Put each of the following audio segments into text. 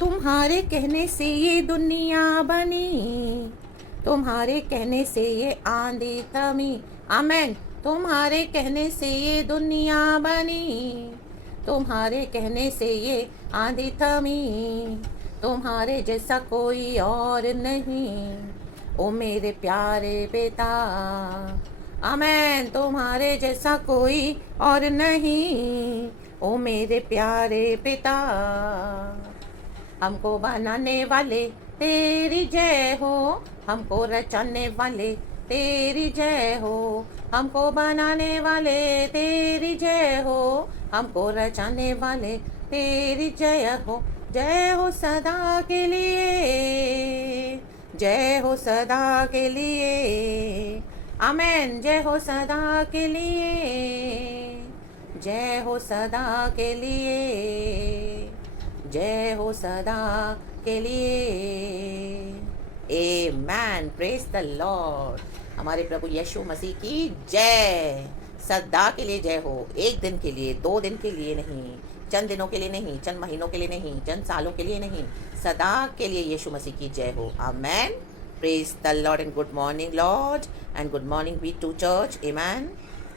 तुम्हारे कहने से ये दुनिया बनी, तुम्हारे कहने से ये आंधी थमी। आमेन। तुम्हारे कहने से ये दुनिया बनी, तुम्हारे कहने से ये आंधी थमी। तुम्हारे जैसा कोई और नहीं, ओ मेरे प्यारे पिता। आमेन। तुम्हारे जैसा कोई और नहीं, ओ मेरे प्यारे पिता। हमको बनाने वाले तेरी जय हो, हमको रचाने वाले तेरी जय हो, हमको बनाने वाले तेरी जय हो, हमको रचाने वाले तेरी जय हो। जय हो सदा के लिए, जय हो सदा के लिए। आमेन। जय हो सदा के लिए, जय हो सदा के लिए, जय हो सदा के लिए। आमेन। Praise the Lord. हमारे प्रभु यीशु मसीह की जय। सदा के लिए जय हो। एक दिन के लिए, 2 दिन के लिए नहीं, चंद दिनों के लिए नहीं, चंद महीनों के लिए नहीं, चंद सालों के लिए नहीं, सदा के लिए यीशु मसीह की जय हो। आमेन। Praise the Lord and good morning Lord and good morning be to church. आमेन।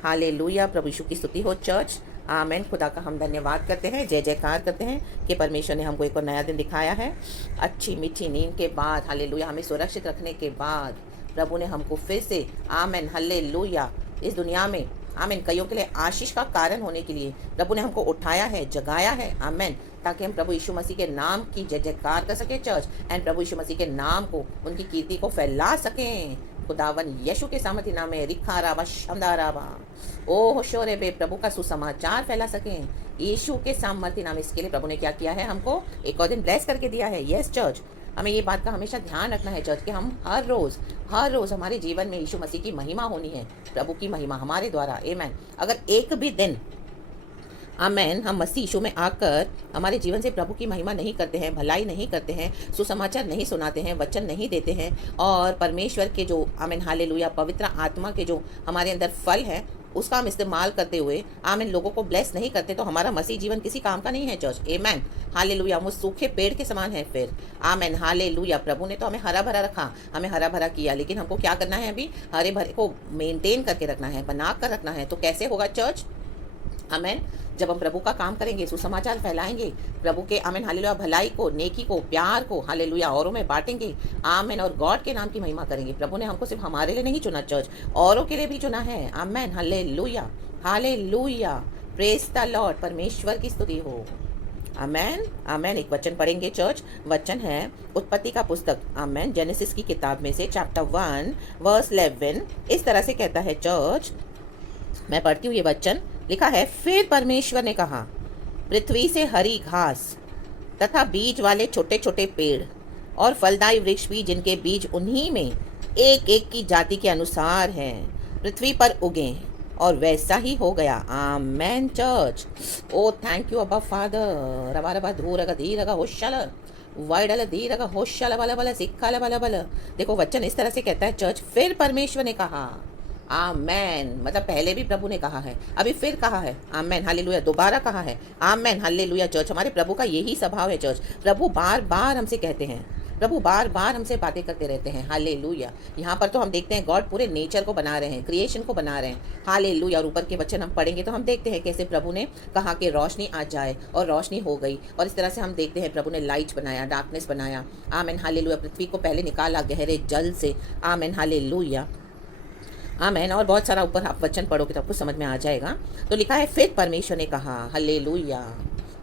हालेलुया। प्रभु यीशु की स्तुति हो चर्च। आमेन। खुदा का हम धन्यवाद करते हैं, जय जयकार करते हैं कि परमेश्वर ने हमको एक और नया दिन दिखाया है। अच्छी मीठी नींद के बाद, हालेलुया, हमें सुरक्षित रखने के बाद प्रभु ने हमको फिर से, आमेन, हालेलुया, इस दुनिया में, आमेन, कईयों के लिए आशीष का कारण होने के लिए प्रभु ने हमको उठाया है, जगाया है। आमेन। ताकि हम प्रभु यीशु मसीह के नाम की जय जयकार कर सके चर्च, एंड प्रभु यीशु मसीह के नाम को, उनकी कीर्ति को फैला सकें। खुदावन यीशु के सामर्थ्य नाम में रिखा राबा शंदा राबा ओ शोरे बे, प्रभु का सुसमाचार फैला सकें यीशु के सामर्थ्य नाम। इसके लिए प्रभु ने क्या किया है, हमको एक और दिन ब्लेस करके दिया है। यस चर्च, हमें ये बात का हमेशा ध्यान रखना है चर्च कि हम हर रोज़ हमारे जीवन में यीशु मसीह की महिमा होनी है, प्रभु की महिमा हमारे द्वारा। आमेन। अगर एक भी दिन, आमेन, हम मसीह यीशु में आकर हमारे जीवन से प्रभु की महिमा नहीं करते हैं, भलाई नहीं करते हैं, सुसमाचार नहीं सुनाते हैं, वचन नहीं देते हैं, और परमेश्वर के जो, आमेन, हालेलुया, पवित्र आत्मा के जो हमारे अंदर फल है उसका हम इस्तेमाल करते हुए, आमेन, लोगों को ब्लेस नहीं करते, तो हमारा मसीह जीवन किसी काम का नहीं है चर्च। आमेन। हालेलुया। हम उस सूखे पेड़ के समान है फिर। आमेन। हालेलुया। प्रभु ने तो हमें हरा भरा रखा, हमें हरा भरा किया, लेकिन हमको क्या करना है, अभी हरे भरे को मेंटेन करके रखना है, बना कर रखना है। तो कैसे होगा चर्च? आमेन। जब हम प्रभु का काम करेंगे, सुसमाचार फैलाएंगे, प्रभु के, आमेन, हालेलुया, भलाई को, नेकी को, प्यार को, हालेलुया, औरों में बांटेंगे, आमेन, और गॉड के नाम की महिमा करेंगे। प्रभु ने हमको सिर्फ हमारे लिए नहीं चुना चर्च, औरों के लिए भी चुना है। आमेन। हालेलुया, हालेलुया। Praise the Lord. परमेश्वर की स्तुति हो। आमेन। आमेन। एक वचन पढ़ेंगे चर्च। वचन है उत्पत्ति का पुस्तक, आमेन, जेनेसिस की किताब में से चैप्टर 1 वर्स 11। इस तरह से कहता है चर्च, मैं पढ़ती हूँ ये वचन। लिखा है, फिर परमेश्वर ने कहा, पृथ्वी से हरी घास तथा बीज वाले छोटे छोटे पेड़ और फलदायी वृक्ष भी, जिनके बीज उन्हीं में एक एक की जाति के अनुसार हैं, पृथ्वी पर उगे, और वैसा ही हो गया। आमेन चर्च। ओ थैंक यू अब्बा फादर। रबा रबा धूर रगा धी रगा होशल वाइडल धी रगा होशल बला बला सिक्खा बला बला। देखो वचन इस तरह से कहता है चर्च, फिर परमेश्वर ने कहा। आमेन। मतलब पहले भी प्रभु ने कहा है, अभी फिर कहा है। आमेन। हालेलुया। दोबारा कहा है। आमेन। हालेलुया चर्च। हमारे प्रभु का यही स्वभाव है चर्च। प्रभु बार बार हमसे कहते हैं, प्रभु बार बार हमसे बातें करते रहते हैं। हालेलुया। यहाँ पर तो हम देखते हैं गॉड पूरे नेचर को बना रहे हैं, क्रिएशन को बना रहे हैं। हालेलुया। और ऊपर के वचन हम पढ़ेंगे तो हम देखते हैं कैसे प्रभु ने कहा कि रोशनी आ जाए, और रोशनी हो गई। और इस तरह से हम देखते हैं प्रभु ने लाइट बनाया, डार्कनेस बनाया। आमेन। हालेलुया। पृथ्वी को पहले निकाला गहरे जल से। आमेन। हालेलुया। आमेन। और बहुत सारा ऊपर आप वचन पढ़ोगे तो आपको समझ में आ जाएगा। तो लिखा है, फिर परमेश्वर ने कहा। हालेलुया।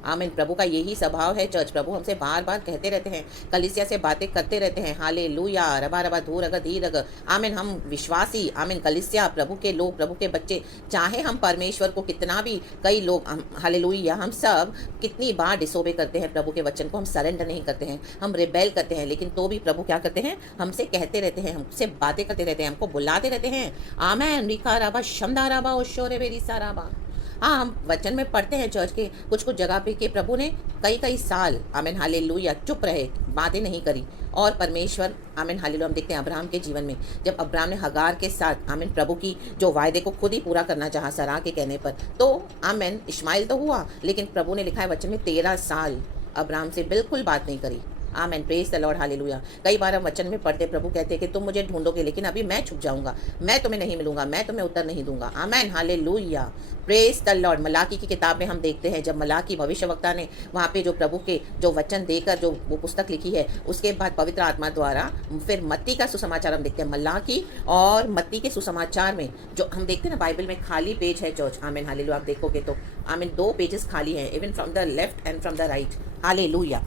आमीन। प्रभु का यही स्वभाव है चर्च। प्रभु हमसे बार बार कहते रहते हैं, कलीसिया से बातें करते रहते हैं। हालेलुया। रबा रबा धूर अग धीर अग। आमीन। हम विश्वासी, आमीन, कलीसिया, प्रभु के लोग, प्रभु के बच्चे, चाहे हम परमेश्वर को कितना भी, कई लोग, हालेलुया, हम सब कितनी बार डिसोबे करते हैं प्रभु के वचन को, हम सरेंडर नहीं करते हैं, हम रिबेल करते हैं, लेकिन तो भी प्रभु क्या करते हैं, हमसे कहते रहते हैं, हमसे बातें करते रहते हैं, हमको बुलाते रहते हैं। आमीन। रिका राबा शमदा राबा ओशोरे बेरिसा राबा। हाँ, हम वचन में पढ़ते हैं चर्च के कुछ कुछ जगह पे कि प्रभु ने कई कई साल, आमीन, हालेलुया, चुप रहे, बातें नहीं करी। और परमेश्वर, आमीन, हालेलुया, हम देखते हैं अब्राहम के जीवन में, जब अब्राहम ने हगार के साथ, आमीन, प्रभु की जो वायदे को खुद ही पूरा करना चाहा सरा के कहने पर, तो आमीन, इस्माइल तो हुआ, लेकिन प्रभु ने लिखा है वचन में 13 साल, अब्राहम से बिल्कुल बात नहीं करी। आमेन, प्रेज द लॉर्ड, हालेलुया। कई बार हम वचन में पढ़ते, प्रभु कहते हैं कि तुम मुझे ढूंढोगे लेकिन अभी मैं छुप जाऊंगा, मैं तुम्हें नहीं मिलूंगा, मैं तुम्हें उत्तर नहीं दूंगा। आमेन, हालेलुया, प्रेज द लॉर्ड। मलाकी की किताब में हम देखते हैं जब मलाकी भविष्यवक्ता ने वहाँ पे जो प्रभु के जो वचन देकर जो वो पुस्तक लिखी है, उसके बाद पवित्र आत्मा द्वारा फिर मत्ती का सुसमाचार हम देखते हैं। मलाकी और मत्ती के सुसमाचार में जो हम देखते हैं ना, बाइबल में खाली पेज है चर्च। आमेन, हालेलुया। आप देखोगे तो आमेन 2 पेजेस खाली हैं, even from the left and from the right. Hallelujah.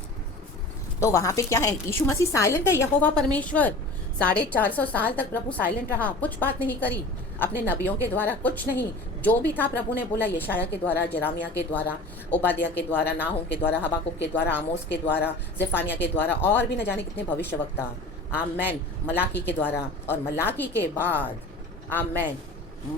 तो वहाँ पे क्या है, यीशु मसीह साइलेंट है, यहोवा परमेश्वर 450 साल तक प्रभु साइलेंट रहा, कुछ बात नहीं करी अपने नबियों के द्वारा, कुछ नहीं। जो भी था प्रभु ने बोला, यशाया के द्वारा, जरामिया के द्वारा, ओबादिया के द्वारा, नाहुम के द्वारा, हबाकुक के द्वारा, आमोस के द्वारा, जेफानिया के द्वारा, और भी न जाने कितने भविष्यवक्ता। आमेन, मलाकी के द्वारा। और मलाकी के बाद आमेन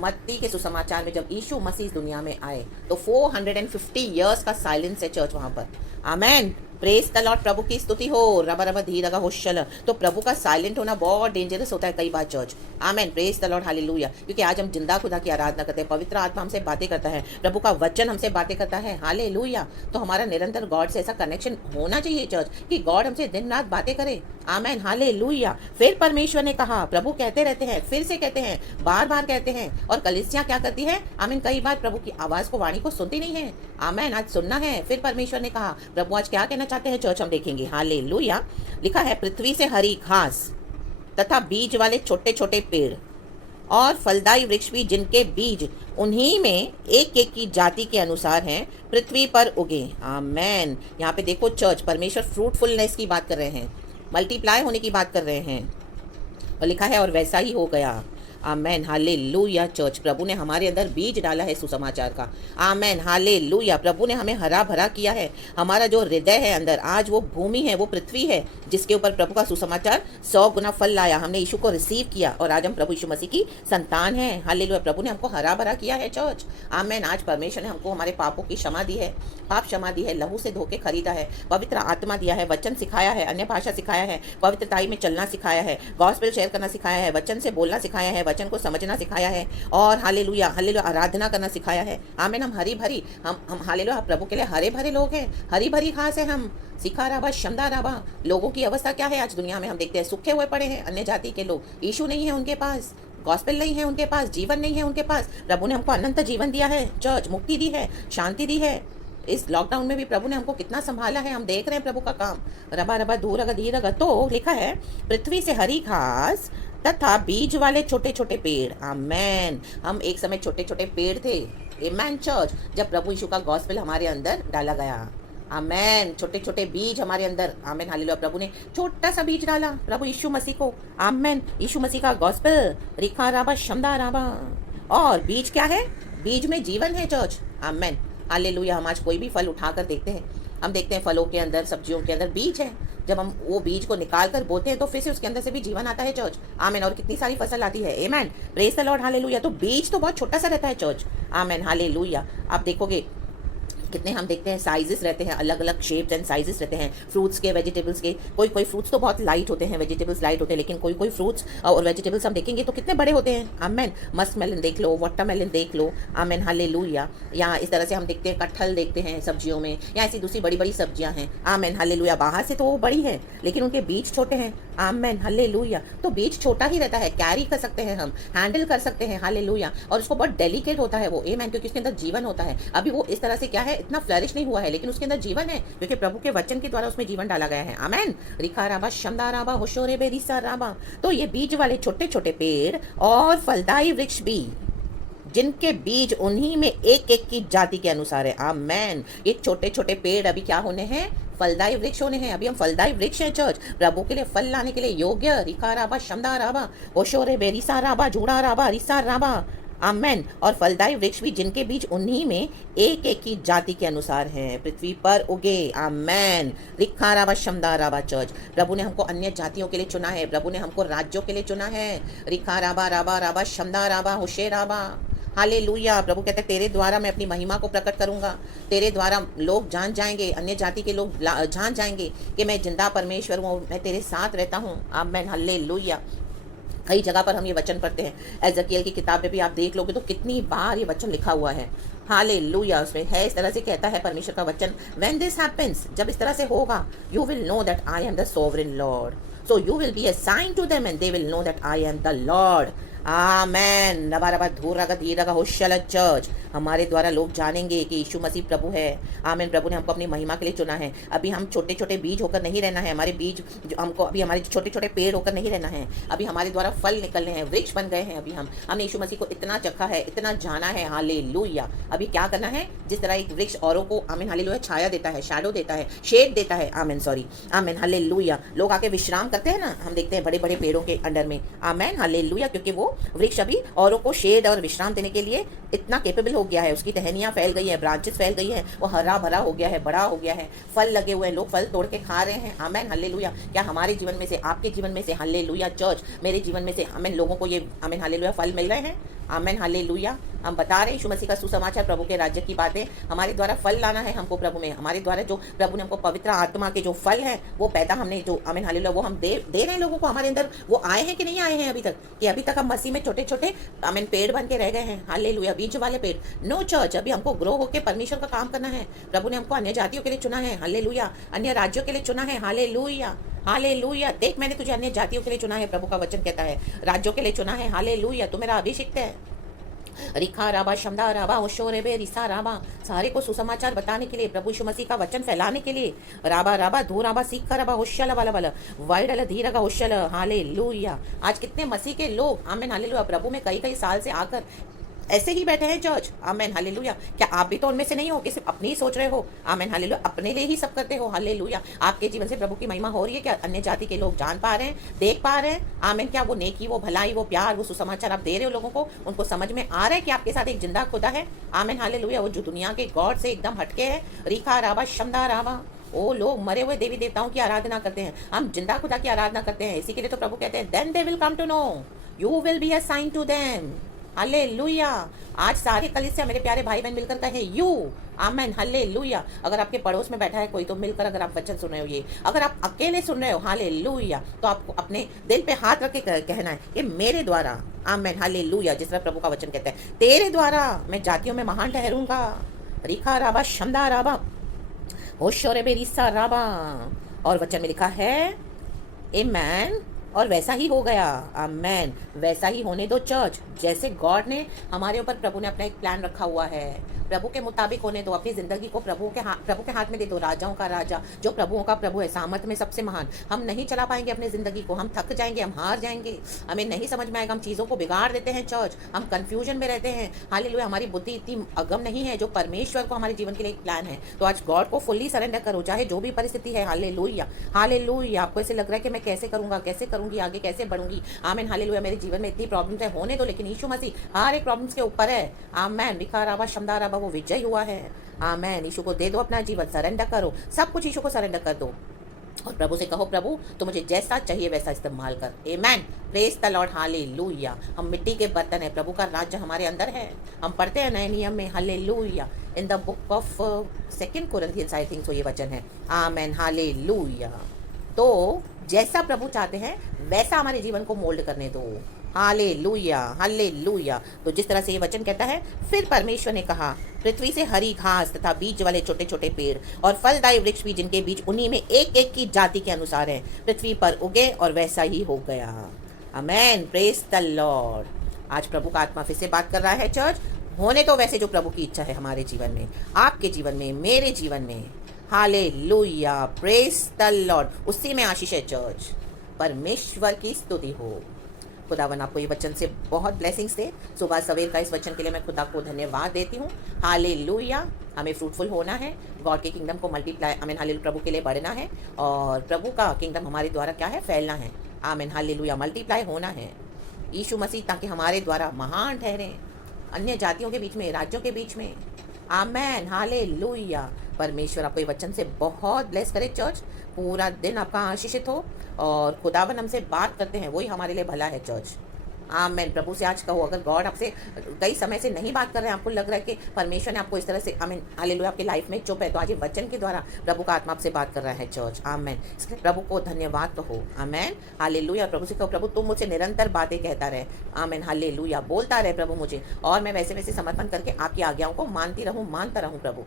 मत्ती के सुसमाचार में जब यीशु मसीह इस दुनिया में आए तो 450 ईयर्स का साइलेंस है चर्च वहाँ पर। आमेन, प्रेज द लॉर्ड। प्रभु की स्तुति हो, रबा रबा धी रगा होशल। तो प्रभु का साइलेंट होना बहुत डेंजरस होता है कई बार चर्च। आमेन, प्रेज द लॉर्ड, हालेलुया। क्योंकि आज हम जिंदा खुदा की आराधना करते हैं, पवित्र आत्मा हमसे बातें करता है, प्रभु का वचन हमसे बातें करता है, हालेलुया। तो हमारा निरंतर गॉड से ऐसा कनेक्शन होना चाहिए चर्च कि गॉड हमसे दिन रात बातें करे। आमेन, हालेलुया। फिर परमेश्वर ने कहा, प्रभु कहते रहते हैं, फिर से कहते हैं, बार बार कहते हैं। और कलीसिया क्या करती है, आमीन, कई बार प्रभु की आवाज को, वाणी को सुनती नहीं है। आमेन, आज सुनना है। फिर परमेश्वर ने कहा, प्रभु आज क्या कहना चाहते हैं चर्च, हम देखेंगे। हालेलुया। लिखा है, पृथ्वी से हरी घास तथा बीज वाले छोटे छोटे पेड़ और फलदायी वृक्ष भी, जिनके बीज उन्हीं में एक एक की जाति के अनुसार हैं, पृथ्वी पर उगे। आमेन। यहाँ पे देखो चर्च, परमेश्वर फ्रूटफुलनेस की बात कर रहे हैं, मल्टीप्लाई होने की बात कर रहे हैं। और लिखा है, और वैसा ही हो गया। आमेन, हालेलुया। चर्च, प्रभु ने हमारे अंदर बीज डाला है सुसमाचार का। आमेन, हालेलुया। प्रभु ने हमें हरा भरा किया है। हमारा जो हृदय है अंदर, आज वो भूमि है, वो पृथ्वी है जिसके ऊपर प्रभु का सुसमाचार 100 गुना फल लाया। हमने यीशु को रिसीव किया और आज हम प्रभु यीशु मसीह की संतान हैं। हालेलुया। प्रभु ने हमको हरा भरा किया है चर्च। आमेन। आज परमेश्वर ने हमको हमारे पापों की क्षमा दी है, पाप क्षमा दी है, लहू से धोके खरीदा है, पवित्र आत्मा दिया है, वचन सिखाया है, अन्य भाषा सिखाया है, पवित्रताई में चलना सिखाया है, गॉस्पेल शेयर करना सिखाया है, वचन से बोलना सिखाया है, वचन को समझना सिखाया है, और हालेलुया हालेलुया आराधना करना सिखाया है। आमेन। हम हरी भरी, हम हालेलुया प्रभु के लिए हरे भरे लोग हैं, हरी भरी घास है हम। सिखा राबा, शमदा राबा। लोगों की अवस्था क्या है आज दुनिया में, हम देखते हैं सूखे हुए पड़े हैं अन्य जाति के लोग। यीशु नहीं है उनके पास, गॉस्पेल नहीं है उनके पास, जीवन नहीं है उनके पास। प्रभु ने हमको अनंत जीवन दिया है चर्च, मुक्ति दी है, शांति दी है। इस लॉकडाउन में भी प्रभु ने हमको कितना संभाला है, हम देख रहे हैं प्रभु का काम। रबा रबा दूर रगा धी रगा। तो लिखा है, पृथ्वी से हरी घास तथा बीज वाले छोटे छोटे पेड़। आमेन। हम एक समय छोटे छोटे पेड़ थे। आमेन चर्च, जब प्रभु यीशु का गॉस्पेल हमारे अंदर डाला गया। आमेन। छोटे छोटे बीज हमारे अंदर। आमेन, हालेलुया। प्रभु ने छोटा सा बीज डाला, प्रभु यीशु मसीह को। आमेन। यीशु मसीह का गॉस्पेल, रिखा राबा, शमदा राबा। और बीज क्या है, बीज में जीवन है चर्च। आमेन, हालेलुया। हम आज कोई भी फल उठाकर देखते हैं, हम देखते हैं फलों के अंदर, सब्जियों के अंदर बीज है। जब हम वो बीज को निकाल कर बोते हैं तो फिर से उसके अंदर से भी जीवन आता है चर्च। आमेन। और कितनी सारी फसल आती है। आमेन, प्रेज द लॉर्ड, हालेलुया। तो बीज तो बहुत छोटा सा रहता है चर्च। आमेन, हालेलुया। आप देखोगे कितने हम देखते हैं साइजेस रहते हैं, अलग अलग शेप्स एंड साइजेस रहते हैं फ्रूट्स के, वेजिटेबल्स के। कोई कोई फ्रूट्स तो बहुत लाइट होते हैं, वेजिटेबल्स लाइट होते हैं, लेकिन कोई कोई फ्रूट्स और वेजिटेबल्स हम देखेंगे तो कितने बड़े होते हैं। आमेन। मस्क मेलन देख लो, वाटरमेलन देख लो। आमेन, हालेलुया। या इस तरह से हम देखते हैं, कटहल देखते हैं सब्जियों में, या ऐसी दूसरी बड़ी बड़ी सब्जियां हैं। आमेन, हालेलुया। बाहर से तो वो बड़ी है लेकिन उनके बीज छोटे हैं। आमेन, हालेलुया। तो बीज छोटा ही रहता है, कैरी कर सकते हैं हम, हैंडल कर सकते हैं। हालेलुया। और उसको बहुत डेलिकेट होता है वो। आमेन, क्योंकि उसके अंदर जीवन होता है। अभी वो इस तरह से क्या है, इतना फ्लरिश नहीं हुआ है, लेकिन उसके अंदर जीवन है क्योंकि प्रभु के वचन के द्वारा उसमें जीवन डाला गया है। आमेन। रिखा राबा, शमदा राबा, होशोरे बेरिसा राबा। तो ये बीज वाले छोटे छोटे पेड़ और फलदायी वृक्ष भी, जिनके बीज उन्हीं में एक एक की जाति के अनुसार है। आमेन। ये छोटे छोटे पेड़ अभी क्या होने हैं, फलदायी वृक्ष होने हैं। अभी हम फलदायी वृक्ष हैं चर्च, प्रभु के लिए फल लाने के लिए योग्य। रिखा राबा, शमदा राबा, होशोरे बेरिसा राबा, जुड़ा राबा, रिसा राबा। आमेन। और फलदायी वृक्ष भी, जिनके बीज उन्हीं में एक एक की जाति के अनुसार हैं, पृथ्वी पर उगे। आमेन। रिखा राबा, शमदा राबा। चर्च, प्रभु ने हमको अन्य जातियों के लिए चुना है, प्रभु ने हमको राज्यों के लिए चुना है। रिखा राबा राबा राबा, शमदा राबा, होशे राबा। हालेलुया। प्रभु कहते हैं, तेरे द्वारा मैं अपनी महिमा को प्रकट करूंगा, तेरे द्वारा लोग जान जाएंगे, अन्य जाति के लोग जान जाएंगे कि मैं जिंदा परमेश्वर हूँ, मैं तेरे साथ रहता हूँ। आमेन, हालेलुया। कई जगह पर हम ये वचन पढ़ते हैं, एजकियल की किताब में भी आप देख लोगे तो कितनी बार ये वचन लिखा हुआ है। हालेलुया, उसमें है इस तरह से कहता है परमेश्वर का वचन, व्हेन दिस हैपेंस, जब इस तरह से होगा, you will know that I am the sovereign Lord, so you will be a sign to them and they will know that I am the Lord. आमेन। रबा रबा धूर रगा धी रगा होशल चर्च, हमारे द्वारा लोग जानेंगे कि यीशु मसीह प्रभु है। आमेन। प्रभु ने हमको अपनी महिमा के लिए चुना है। अभी हम छोटे छोटे बीज होकर नहीं रहना है, हमारे बीज हमको अभी हमारे छोटे छोटे पेड़ होकर नहीं रहना है, अभी हमारे द्वारा फल निकलने हैं, वृक्ष बन गए हैं। अभी हमने यीशु मसीह को इतना चखा है, इतना जाना है। हालेलुया। अभी क्या करना है, जिस तरह एक वृक्ष औरों को आमीन हालेलुया छाया देता है, शैडो देता है, शेड देता है, आमीन सॉरी आमीन हालेलुया, लोग आके विश्राम करते हैं ना, हम देखते हैं बड़े बड़े पेड़ों के अंडर में, आमीन हालेलुया, क्योंकि वो वृक्ष अभी औरों को शेड और विश्राम देने के लिए इतना कैपेबल हो गया है, उसकी टहनियां फैल गई है, ब्रांचेस फैल गई है, वो हरा भरा हो गया है, बड़ा हो गया है, फल लगे हुए हैं, लोग फल तोड़ के खा रहे हैं। आमीन हालेलुया। क्या हमारे जीवन में से, आपके जीवन में से, हालेलुया चर्च, मेरे जीवन में से आमीन लोगों को ये आमीन हालेलुया फल मिल रहे हैं? आमीन हालेलुया। हम बता रहे हैं यीशु मसीह का सुसमाचार, प्रभु के राज्य की बातें, हमारे द्वारा फल लाना है हमको प्रभु में, हमारे द्वारा जो प्रभु ने हमको पवित्र आत्मा के जो फल हैं वो पैदा हमने जो आमीन हालेलुया वो हम दे रहे हैं लोगों को। हमारे अंदर वो आए हैं कि नहीं आए हैं अभी तक, कि अभी तक हम मसीह में छोटे छोटे आमीन पेड़ बन के रह गए हैं? हालेलुया। बीज वाले पेड़, नो चर्च। अभी हमको ग्रो होकर परमेश्वर का काम करना है। प्रभु ने हमको अन्य जातियों के लिए चुना है, हालेलुया, अन्य राज्यों के लिए चुना है, हालेलुया हालेलुया। देख, मैंने तुझे अन्य जातियों के लिए चुना है, प्रभु का वचन कहता है, राज्यों के लिए चुना है, हालेलुया। तू मेरा अभिषिक्त है। रिखा राबा शमदा राबा ओशोरे बे रिसा राबा, सारे को सुसमाचार बताने के लिए, प्रभु यीशु मसीह का वचन फैलाने के लिए। राबा राबा धू राबा सीखा राबा होशल वाला वाला वाइडल धीरगा होशल, हालेलुया। आज कितने मसीह के लोग आमीन हालेलुया प्रभु में कई कई साल से आकर ऐसे ही बैठे हैं चर्च, आमीन हालेलुया। क्या आप भी तो उनमें से नहीं हो कि सिर्फ अपनी ही सोच रहे हो? आमीन हालेलुया। अपने लिए ही सब करते हो, हालेलुया। आपके जीवन से प्रभु की महिमा हो रही है क्या? अन्य जाति के लोग जान पा रहे हैं, देख पा रहे हैं? आमीन। क्या वो नेकी, वो भलाई, वो प्यार, वो सुसमाचार आप दे रहे हो लोगों को? उनको समझ में आ रहा है कि आपके साथ एक जिंदा खुदा है? आमीन हालेलुया। वो जो दुनिया के गॉड से एकदम हटके है। रिखा राबा शमदा राबा, वो लोग मरे हुए देवी देवताओं की आराधना करते हैं, हम जिंदा खुदा की आराधना करते हैं। इसी के लिए तो प्रभु कहते हैं, then they will come to know, you will be a sign to them, hallelujah. आज सारे कलीसिया मेरे प्यारे भाई बहन मिलकर कहे यू, आमेन हालेलुया। अगर आपके पड़ोस में बैठा है कोई, तो मिलकर अगर आप वचन सुन रहे हो, ये अगर आप अकेले सुन रहे हो, हालेलुया, तो आपको अपने दिल पे हाथ रख के कहना है कि मेरे द्वारा, आमेन हालेलुया, जिस तरह प्रभु का वचन कहता है, तेरे द्वारा मैं जातियों में महान ठहरूंगा। रिखा राबा शमदा राबा होशोरे बेरिसा राबा। और वचन में लिखा है आमेन, और वैसा ही हो गया, आमेन। वैसा ही होने दो चर्च, जैसे गॉड ने हमारे ऊपर, प्रभु ने अपना एक प्लान रखा हुआ है, प्रभु के मुताबिक होने दो। अपनी जिंदगी को प्रभु के हाथ में दे दो। राजाओं का राजा, जो प्रभुओं का प्रभु है, सामर्थ में सबसे महान। हम नहीं चला पाएंगे अपनी जिंदगी को, हम थक जाएंगे, हम हार जाएंगे, हमें नहीं समझ में आएगा, हम चीज़ों को बिगाड़ देते हैं चर्च, हम कंफ्यूजन में रहते हैं। हालेलुया। हमारी बुद्धि इतनी अगम नहीं है जो परमेश्वर को हमारे जीवन के लिए एक प्लान है। तो आज गॉड को फुल्ली सरेंडर करो, चाहे जो भी परिस्थिति है। Hallelujah hallelujah. आपको ऐसे लग रहा है कि मैं कैसे करूंगा, कैसे करूंगी, आगे कैसे बढ़ूंगी? आमीन हालेलुया। मेरे जीवन में इतनी प्रॉब्लम्स है, होने दो, लेकिन यीशु मसीह हर एक प्रॉब्लम्स के ऊपर है। आमेन। रिखा राबा शमदा राबा, वो विजय हुआ है। आमेन। यीशु को दे दो अपना जीवन, सरेंडर करो, सब कुछ यीशु को सरेंडर कर दो, और प्रभु से कहो, प्रभु तो मुझे जैसा चाहिए वैसा इस्तेमाल कर। आमेन। प्रेज द लॉर्ड, हालेलुया। हम मिट्टी के बर्तन है, प्रभु का राज्य हमारे अंदर है। हम पढ़ते हैं नए नियम में, हालेलुया, in the book of 2 Corinthians I think, so ये वचन है। आमेन हालेलुया। तो जैसा प्रभु चाहते हैं वैसा हमारे जीवन को मोल्ड करने दो। Hallelujah hallelujah. तो जिस तरह से ये वचन कहता है, फिर परमेश्वर ने कहा, पृथ्वी से हरी घास तथा बीज वाले छोटे छोटे पेड़ और फलदायी वृक्ष भी, जिनके बीज उन्हीं में एक एक की जाति के अनुसार है, पृथ्वी पर उगे, और वैसा ही हो गया। आमेन। Praise the Lord. आज प्रभु का आत्मा फिर से बात कर रहा है चर्च, होने तो वैसे जो प्रभु की इच्छा है हमारे जीवन में, आपके जीवन में, मेरे जीवन में। हालेलुया। Praise the Lord. उसी में आशीष है चर्च। परमेश्वर की स्तुति हो। खुदावन आपको ये वचन से बहुत ब्लेसिंग्स दे। सुबह सवेर का इस वचन के लिए मैं खुदा को धन्यवाद देती हूँ। हालेलुया। हमें फ्रूटफुल होना है, गॉड के किंगडम को मल्टीप्लाई, आमीन हालेलुया, प्रभु के लिए बढ़ना है, और प्रभु का किंगडम हमारे द्वारा क्या है, फैलना है। आमीन हालेलुया। मल्टीप्लाई होना है यीशु मसीह, ताकि हमारे द्वारा महान ठहरे अन्य जातियों के बीच में, राज्यों के बीच में। Amen hallelujah. परमेश्वर आपको ये वचन से बहुत ब्लेस करे चर्च। पूरा दिन आपका आशीषित हो, और खुदावन हमसे बात करते हैं, वही हमारे लिए भला है चर्च। आमेन। प्रभु से आज कहो, अगर गॉड आपसे कई समय से नहीं बात कर रहे हैं, आपको लग रहा है कि परमेश्वर ने आपको इस तरह से आमीन हालेलुया आपकी लाइफ में चुप है, तो आज ये वचन के द्वारा प्रभु का आत्मा आपसे बात कर रहा है चर्च। आमेन। इसलिए प्रभु को धन्यवाद कहो। आमेन हालेलुया। प्रभु से कहो, प्रभु तुम मुझसे निरंतर बातें कहता रहे। Amen hallelujah. बोलता रहे प्रभु मुझे, और मैं वैसे वैसे समर्पण करके आपकी आज्ञाओं को मानता रहूं प्रभु,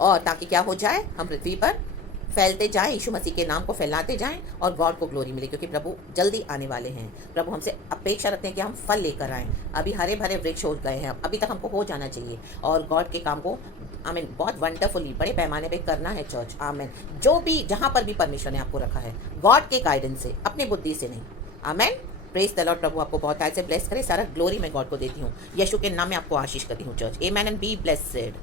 और ताकि क्या हो जाए, हम पृथ्वी पर फैलते जाएं, यीशु मसीह के नाम को फैलाते जाएं और गॉड को ग्लोरी मिले, क्योंकि प्रभु जल्दी आने वाले हैं। प्रभु हमसे अपेक्षा रखते हैं कि हम फल लेकर आएं। अभी हरे भरे वृक्ष हो गए हैं, अभी तक हमको हो जाना चाहिए, और गॉड के काम को आमीन बहुत वंडरफुली बड़े पैमाने पे करना है चर्च। आमीन। जो भी जहाँ पर भी परमेश्वर ने आपको रखा है, गॉड के गाइडेंस से, अपनी बुद्धि से नहीं। आमीन। Praise the Lord. प्रभु आपको बहुत ऐसे ब्लेस करे। सारा ग्लोरी मैं गॉड को देती हूँ। यीशु के नाम में आपको आशीष करती हूँ चर्च। आमीन एंड बी ब्लेस्ड।